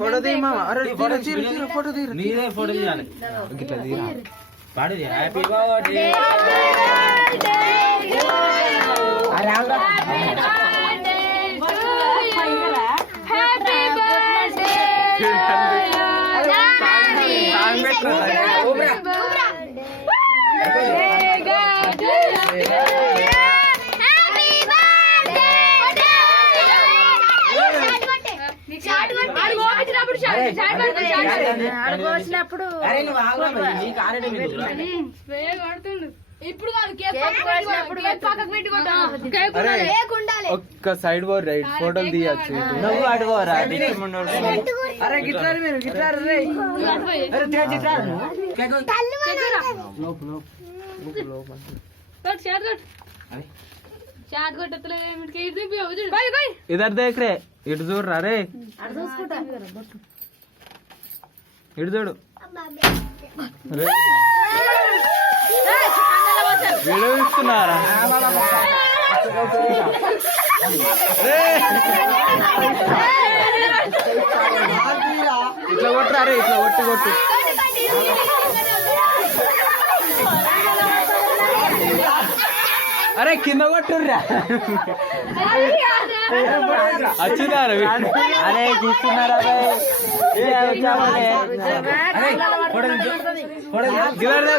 Photo తీ మామ. అరే ఫోటో తీ. నీదే ఫోటో తీయాలి. గిట్లా తీరా. పాడు హ్యాపీ బర్త్డే. వచ్చినప్పుడు ఇప్పుడు ఒక్క సైడ్ పో రైట్ ఫోటోలు తీయచ్చు. నువ్వు అడుగోరా. అరే గిట్టారు మీరు గిట్టారు. ఇద్దరు దగ్గరే ఇటు చూడరా. రే ఇటు చూడు. వీడియో ఇస్తున్నారా? ఇట్లా కొట్టరా. రే ఇట్లా కొట్టు. అరే కింద కొట్టుర్రా. వచ్చినారు. అరే చూస్తున్నారా? గిలారు